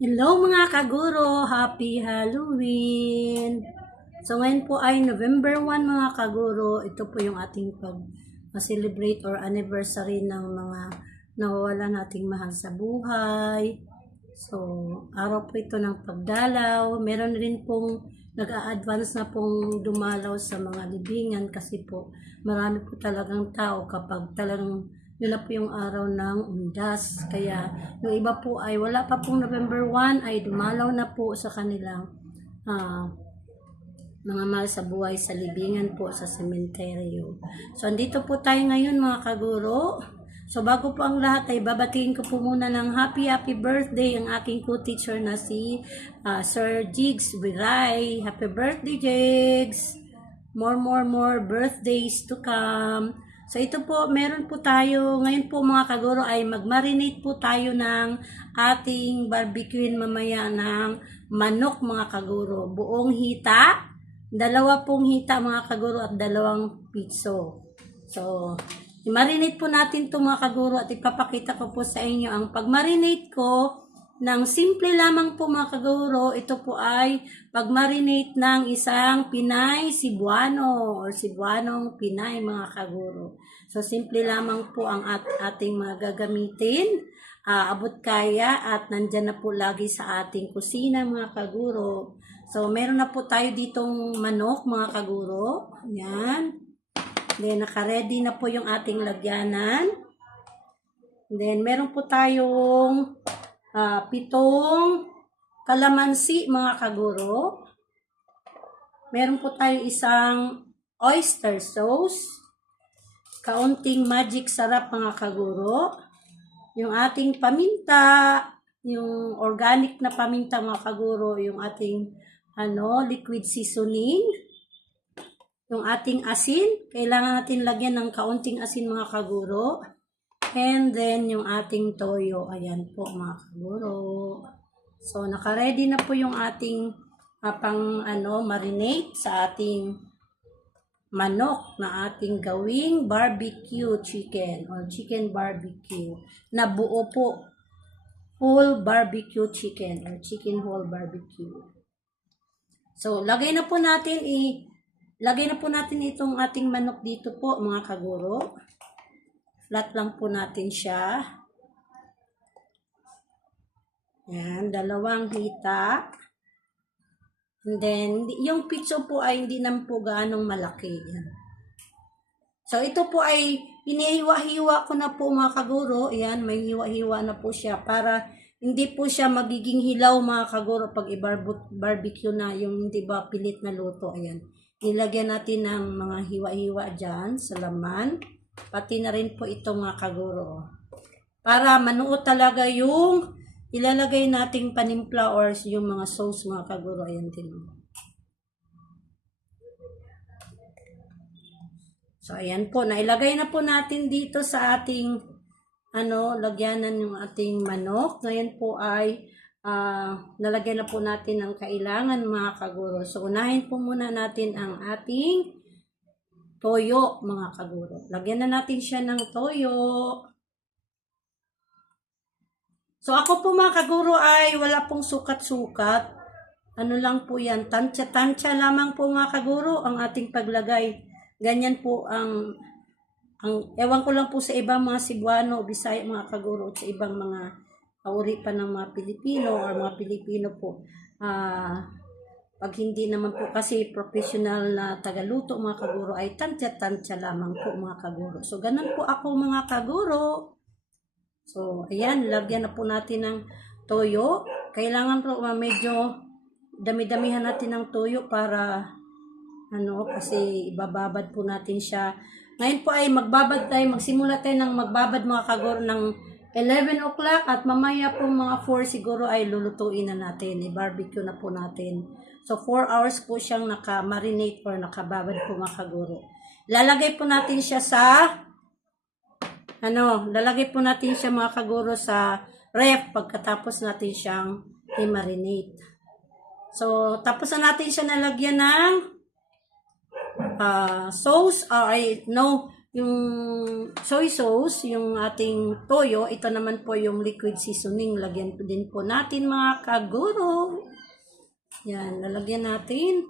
Hello mga kaguro! Happy Halloween! So ngayon po ay November 1 mga kaguro. Ito po yung ating pag celebrate or anniversary ng mga nawawala nating mahal sa buhay. So, araw po ito ng pagdalaw. Meron rin pong nag-a-advance na pong dumalaw sa mga libingan kasi po marami po talagang tao kapag talagang yun na po yung araw ng undas. Kaya yung iba po ay wala pa pong November 1 ay dumalaw na po sa kanilang ah, mga mahal sa buhay sa libingan po sa sementeryo. So, andito po tayo ngayon mga kaguro. So, bago po ang lahat ay babatiin ko po muna ng happy, happy birthday ang aking co-teacher na si ah, Sir Jigs Wiray. Happy birthday, Jigs! More, more, more birthdays to come. So, ito po, meron po tayo, ngayon po mga kaguro ay mag-marinate po tayo ng ating barbecuein mamaya ng manok mga kaguro. Buong hita, dalawa pong hita mga kaguro at dalawang pitso. So, i-marinate po natin ito mga kaguro at ipapakita ko po sa inyo ang pag-marinate ko ng simple lamang po mga kaguro. Ito po ay pag-marinate ng isang Pinay Cebuano or Cebuanong Pinay mga kaguro. So, simple lamang po ang at ating mga gagamitin. Ah, abot kaya at nandyan na po lagi sa ating kusina mga kaguro. So, meron na po tayo ditong manok mga kaguro. Yan. Then, naka-ready na po yung ating lagyanan. Then, meron po tayong ah, pitong kalamansi mga kaguro. Meron po tayong isang oyster sauce. Kaunting magic sarap mga kaguro. Yung ating paminta, yung organic na paminta mga kaguro, yung ating ano, liquid seasoning. Yung ating asin, kailangan natin lagyan ng kaunting asin mga kaguro. And then, yung ating toyo. Ayan po, mga kaguro. So, naka-ready na po yung ating ah, pang ano, marinate sa ating manok na ating gawing barbecue chicken or chicken barbecue na buo po. Whole barbecue chicken or chicken whole barbecue. So, lagay na po natin i lagay na po natin itong ating manok dito po, mga kaguro. Flat lang po natin siya. Yan, dalawang hita. And then, yung pizza po ay hindi naman po gaanong malaki. Yan. So, ito po ay inihiwa-hiwa ko na po mga kaguro. Yan, may hiwa-hiwa na po siya para hindi po siya magiging hilaw mga kaguro pag i-barbecue na yung hindi ba pilit na luto. Ayan. Nilagyan natin ng mga hiwa-hiwa dyan sa laman. Pati na rin po ito mga kaguro. Para manuot talaga yung ilalagay nating panimpla or yung mga sauce mga kaguro. Ayan din. So, ayan po. Nailagay na po natin dito sa ating ano, lagyanan yung ating manok. Ngayon po ay ah, nalagyan na po natin ang kailangan mga kaguro. So, unahin po muna natin ang ating toyo mga kaguro. Lagyan na natin siya ng toyo. So, ako po mga kaguro ay wala pong sukat-sukat. Ano lang po yan, tansya-tansya lamang po mga kaguro ang ating paglagay. Ganyan po ang ang ewan ko lang po sa ibang mga Cebuano Bisaya mga kaguro sa ibang mga kauri pa ng mga Pilipino or mga Pilipino po. Ah, pag hindi naman po kasi professional na tagaluto mga kaguro ay tansya-tansya lamang po mga kaguro. So ganun po ako mga kaguro. So ayan, lagyan na po natin ng toyo. Kailangan po medyo dami-damihan natin ng toyo para ano kasi ibababad po natin siya. Ngayon po ay magbabad tayo, magsimula tayo ng magbabad mga kaguro ng 11 o'clock at mamaya po mga 4 siguro ay lulutuin na natin. I-barbecue na po natin. So 4 hours po siyang naka-marinate or nakababad po mga kaguro. Lalagay po natin siya sa ano, lalagay po natin siya mga kaguro sa ref pagkatapos natin siyang i-marinate. So, tapos na natin siya nalagyan ng ah, sauce, ah, ay, no, yung soy sauce, yung ating toyo, ito naman po yung liquid seasoning. Lagyan po din po natin mga kaguro. Yan, lalagyan natin.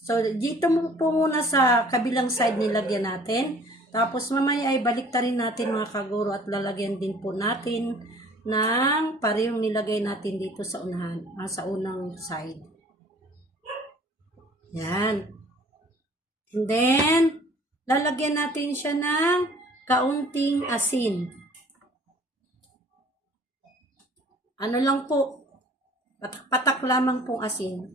So, dito mo po muna sa kabilang side nilagyan natin. Tapos mamaya ay balik rin natin mga kaguro at lalagyan din po natin ng parehong nilagay natin dito sa unahan, ah, sa unang side. Yan. And then, lalagyan natin siya ng kaunting asin. Ano lang po, patak-patak lamang pong asin.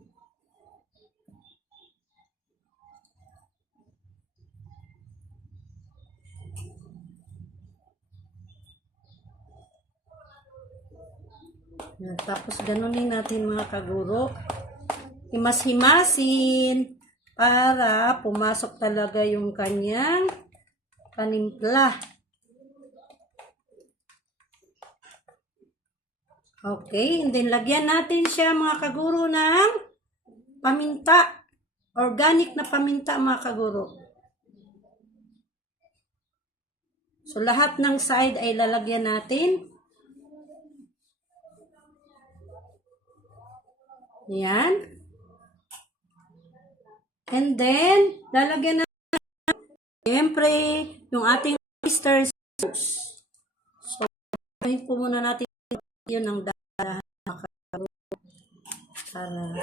Tapos ganunin natin mga kaguro. Himas-himasin para pumasok talaga yung kanyang panimpla. Okay, and then lagyan natin siya mga kaguro ng paminta. Organic na paminta mga kaguro. So lahat ng side ay lalagyan natin. Yan. And then, lalagyan na siyempre yung ating oyster sauce. So, gawin po muna natin yun ng dalahan para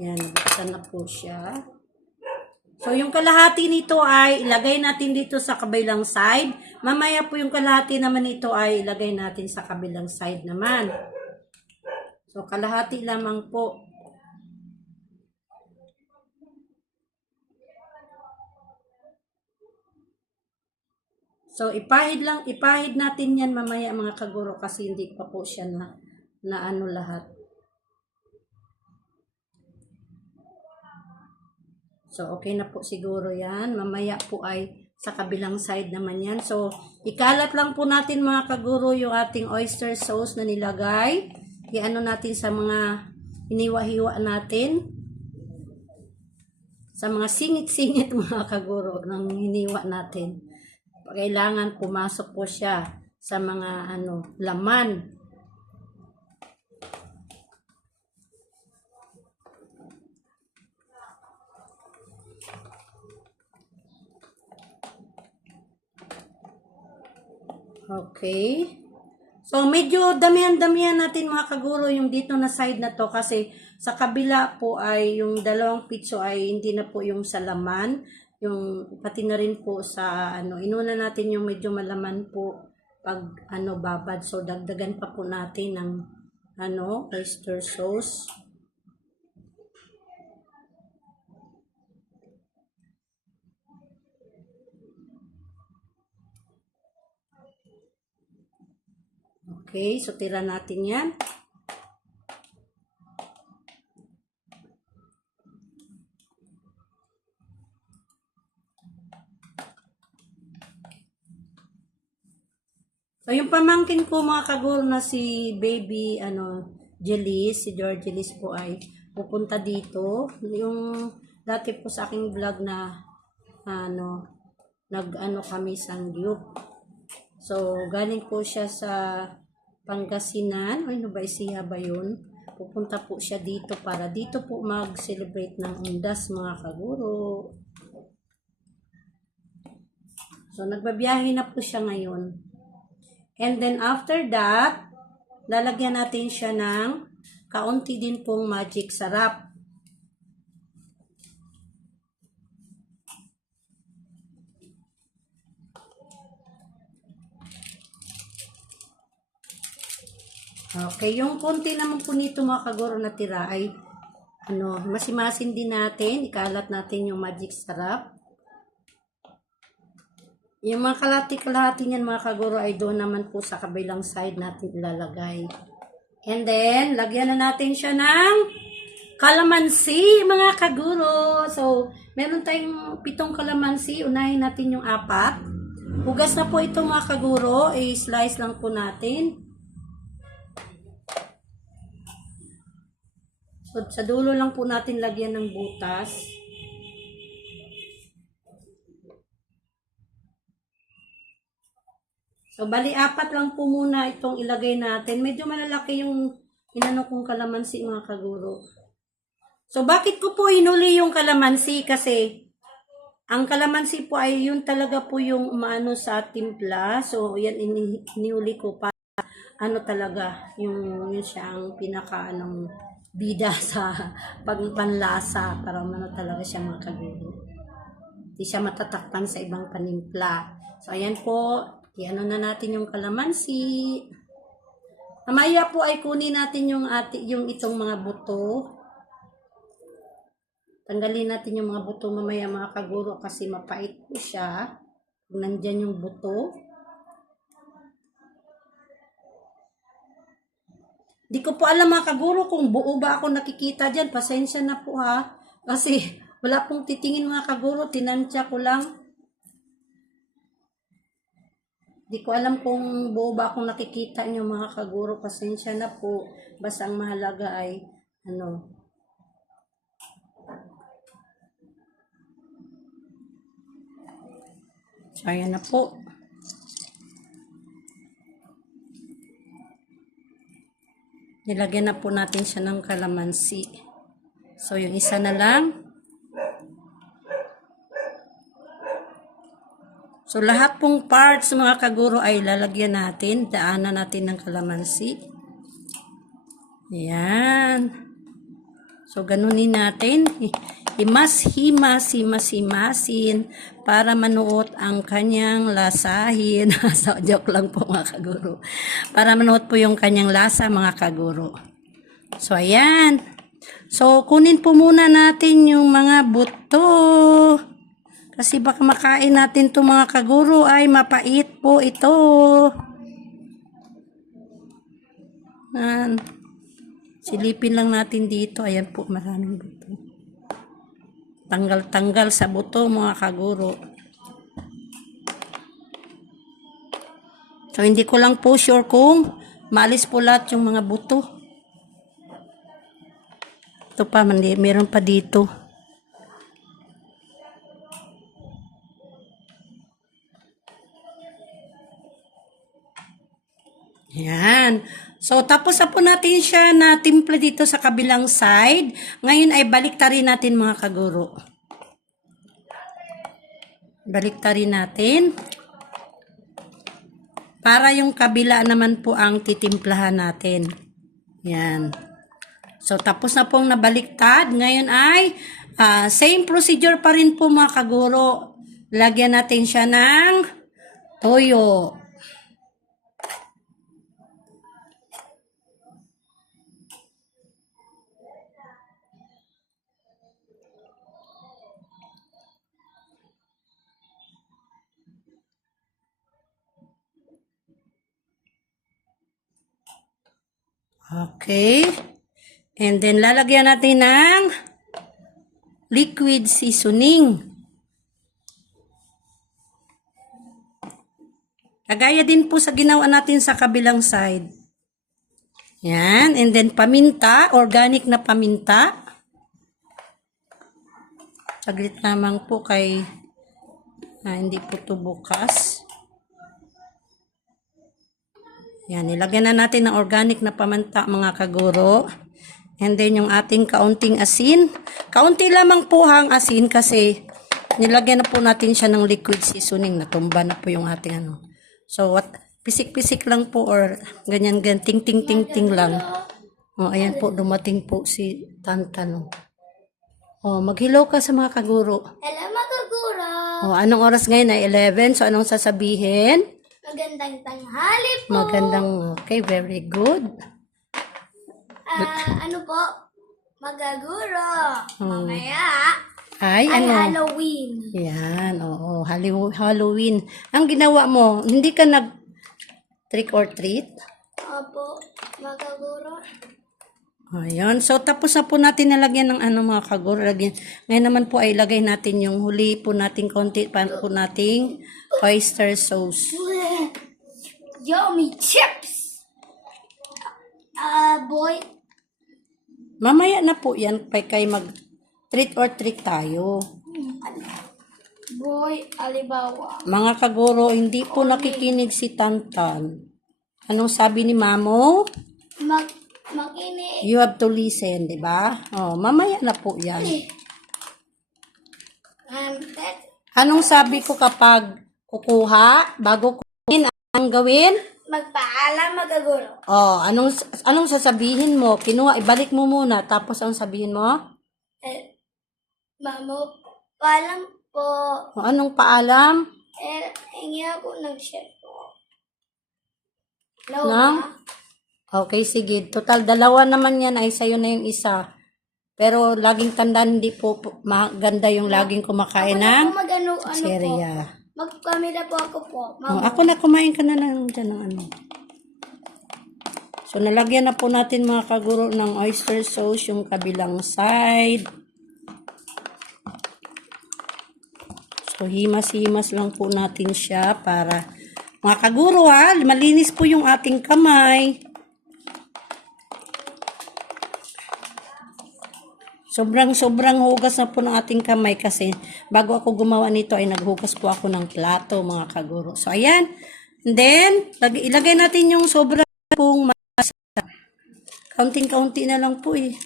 yan, buksan na po siya. So, yung kalahati nito ay ilagay natin dito sa kabilang side. Mamaya po yung kalahati naman nito ay ilagay natin sa kabilang side naman. So, kalahati lamang po. So, ipahid lang, ipahid natin yan mamaya mga kaguro kasi hindi pa po siya na, na ano lahat. So, okay na po siguro yan. Mamaya po ay sa kabilang side naman yan. So, ikalat lang po natin mga kaguro yung ating oyster sauce na nilagay. Iano natin sa mga iniwa-hiwa natin. Sa mga singit-singit mga kaguro ng hiniwa natin. Kailangan pumasok po siya sa mga ano laman. Okay. So, medyo damihan-damihan natin mga kaguro yung dito na side na to kasi sa kabila po ay yung dalawang pitso ay hindi na po yung sa laman. Yung pati na rin po sa ano, inuna natin yung medyo malaman po pag ano babad. So, dagdagan pa po natin ng ano, oyster sauce. Okay, so tira natin yan. Yung pamangkin ko mga kaguro na si baby, ano, Jelis, si George Jelis po ay pupunta dito. Yung dati po sa aking vlog na, ano, nag-ano kami sa Gyup. So, galing po siya sa Pangasinan. Ay, ano ba, isiya ba yun? Pupunta po siya dito para dito po mag-celebrate ng undas mga kaguro. So, nagbabiyahe na po siya ngayon. And then after that, lalagyan natin siya ng kaunti din pong magic sarap. Okay, yung konti naman po nito mga kaguro na tira ay ano, masimasin din natin, ikalat natin yung magic sarap. Yung mga kalati-kalati niyan mga kaguro ay doon naman po sa kabilang side natin ilalagay. And then, lagyan na natin siya ng kalamansi mga kaguro. So, meron tayong pitong kalamansi. Unahin natin yung apat. Hugas na po ito mga kaguro. I-slice lang po natin. So, sa dulo lang po natin lagyan ng butas. So, bali, apat lang po muna itong ilagay natin. Medyo malalaki yung inano kong kalamansi, mga kaguro. So, bakit ko po hinuli yung kalamansi? Kasi, ang kalamansi po ay yun talaga po yung umaano sa timpla. So, yan ini- hinuli ko pa ano talaga, yung yun siya ang pinaka anong bida sa pagpanlasa para ano talaga siya mga kaguro. Hindi siya matatakpan sa ibang panimpla. So, ayan po. Iano na natin yung kalamansi. Mamaya po ay kunin natin yung, ati, yung itong mga buto. Tanggalin natin yung mga buto mamaya mga kaguro kasi mapait po siya. Kung nandyan yung buto. Di ko po alam mga kaguro kung buo ba ako nakikita dyan. Pasensya na po ha. Kasi wala pong titingin mga kaguro. Tinansya ko lang. Di ko alam kung buo ba akong nakikita nyo mga kaguro. Pasensya na po. Basta ang mahalaga ay ano. So, ayan na po. Nilagyan na po natin siya ng kalamansi. So, yung isa na lang. So, lahat pong parts mga kaguro ay lalagyan natin. Daanan natin ng kalamansi. Ayan. So, ganunin natin. Himas-himas, himas-himasin para manuot ang kanyang lasahin. so, joke lang po mga kaguro. Para manuot po yung kanyang lasa mga kaguro. So, ayan. So, kunin po muna natin yung mga buto. Kasi baka makain natin to mga kaguro ay mapait po ito. Ayan. Silipin lang natin dito. Ayan po, maraming buto. Tanggal-tanggal sa buto mga kaguro. So, hindi ko lang po sure kung maalis po lahat yung mga buto. Ito pa, meron pa dito. Yan. So, tapos na po natin siya na timple dito sa kabilang side. Ngayon ay baliktarin natin mga kaguro. Baliktarin natin. Para yung kabila naman po ang titimplahan natin. Yan. So, tapos na pong nabaliktad. Ngayon ay ah, same procedure pa rin po mga kaguro. Lagyan natin siya ng toyo. Okay. And then, lalagyan natin ng liquid seasoning. Kagaya din po sa ginawa natin sa kabilang side. Yan. And then, paminta. Organic na paminta. Saglit lamang po kay ah, hindi po to bukas. Yan, nilagyan na natin ng organic na paminta mga kaguro. And then yung ating kaunting asin. Kaunti lamang po ang asin kasi nilagyan na po natin siya ng liquid seasoning. Natumba na po yung ating ano. So what pisik-pisik lang po or ganyan ganyan ting ting ting ting lang. Oh, ayan po dumating po si Tantan. Oh, mag-hello ka sa mga kaguro. Hello, Magaguro! Oh, anong oras ngayon ay 11? So anong sasabihin? Magandang tanghali po! Magandang okay, very good. Ah, ano po? Magaguro! Mamaya Ay, ay ano? Halloween. Yan, oo. Hallow- Halloween. Ang ginawa mo, hindi ka nag trick or treat? Opo, Magaguro. Ayan. So, tapos na po natin nalagyan ng ano mga kaguro. Lagyan. Ngayon naman po ay lagay natin yung huli po nating konti pa po nating oyster sauce. Yummy chips! Ah, boy. Mamaya na po yan pa kay mag treat or treat tayo. Boy Alibawa. Mga kaguro, hindi po nakikinig si Tantan. Anong sabi ni Mamo? Mag, makinig. You have to listen, di ba? Oh, mamaya na po yan. Um, that, Anong sabi ko kapag kukuha, bago kukuhin, ang gawin? magpaalam magaguro. Oh, anong anong sasabihin mo? Kinuha, ibalik mo muna, tapos ang sabihin mo? Eh, mamo, paalam po. O, anong paalam? Eh, hingi ako ng share po. Ng? Lawa. Okay, sige. Total, dalawa naman yan ay sa'yo na yung isa. Pero laging tandaan, hindi po po maganda yung laging kumakain ng Ako mag-ano, ano po. cereal. Magpamila po ako po. Oh, Mamo. ako na, kumain ka na lang dyan ng ano. So, nalagyan na po natin mga kaguro ng oyster sauce yung kabilang side. So, himas-himas lang po natin siya para mga kaguro ha, malinis po yung ating kamay. Sobrang-sobrang hugas na po ng ating kamay kasi bago ako gumawa nito ay naghugas po ako ng plato mga kaguro. So, ayan. And then, lag- ilagay natin yung sobra pong masa. Kaunting-kaunti na lang po eh.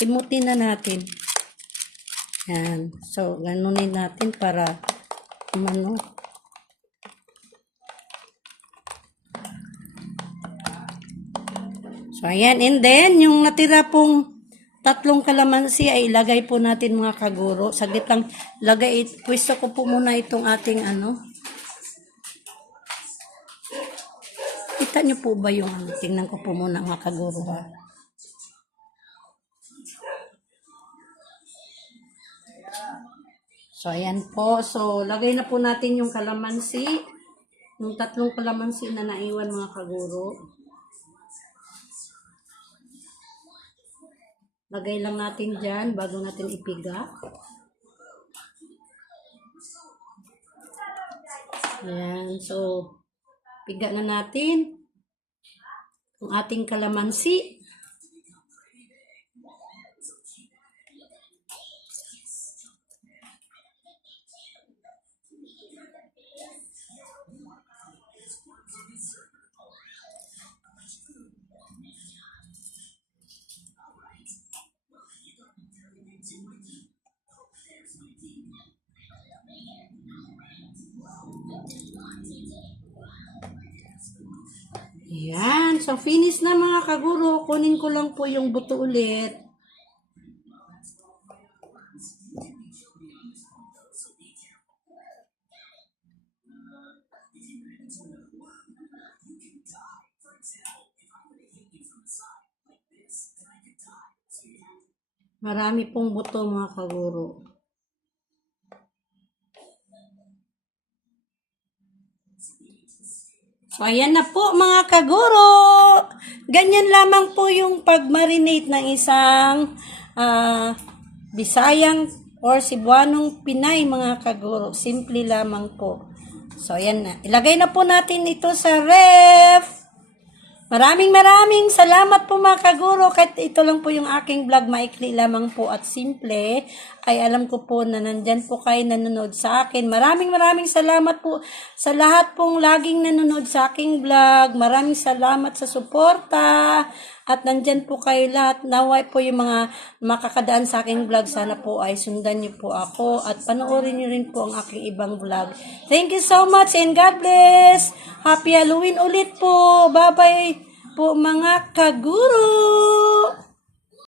Simutin na natin. Yan. So, ganunin natin para umano. So, ayan. And then, yung natira pong tatlong kalamansi ay ilagay po natin mga kaguro. Saglit lang, lagay, pwesto ko po muna itong ating ano. Kita niyo po ba yung ano? Tingnan ko po muna mga kaguro ha. So, ayan po. So, lagay na po natin yung kalamansi. Yung tatlong kalamansi na naiwan mga kaguro. Lagay lang natin dyan bago natin ipiga. Ayan. So, piga na natin ang ating kalamansi. Ayan. So, finish na mga kaguro. Kunin ko lang po yung buto ulit. Marami pong buto mga kaguro. So, ayan na po mga kaguro. Ganyan lamang po yung pag-marinate ng isang ah, Bisayang or Cebuanong Pinay mga kaguro. Simple lamang po. So, ayan na. Ilagay na po natin ito sa ref. Maraming maraming salamat po mga kaguro. Kahit ito lang po yung aking vlog, maikli lamang po at simple, ay alam ko po na nandyan po kayo nanonood sa akin. Maraming maraming salamat po sa lahat pong laging nanonood sa aking vlog. Maraming salamat sa suporta. At nandyan po kayo lahat. Naway po yung mga makakadaan sa aking vlog. Sana po ay sundan niyo po ako at panoorin niyo rin po ang aking ibang vlog. Thank you so much and God bless. Happy Halloween ulit po. Bye-bye po mga kaguro.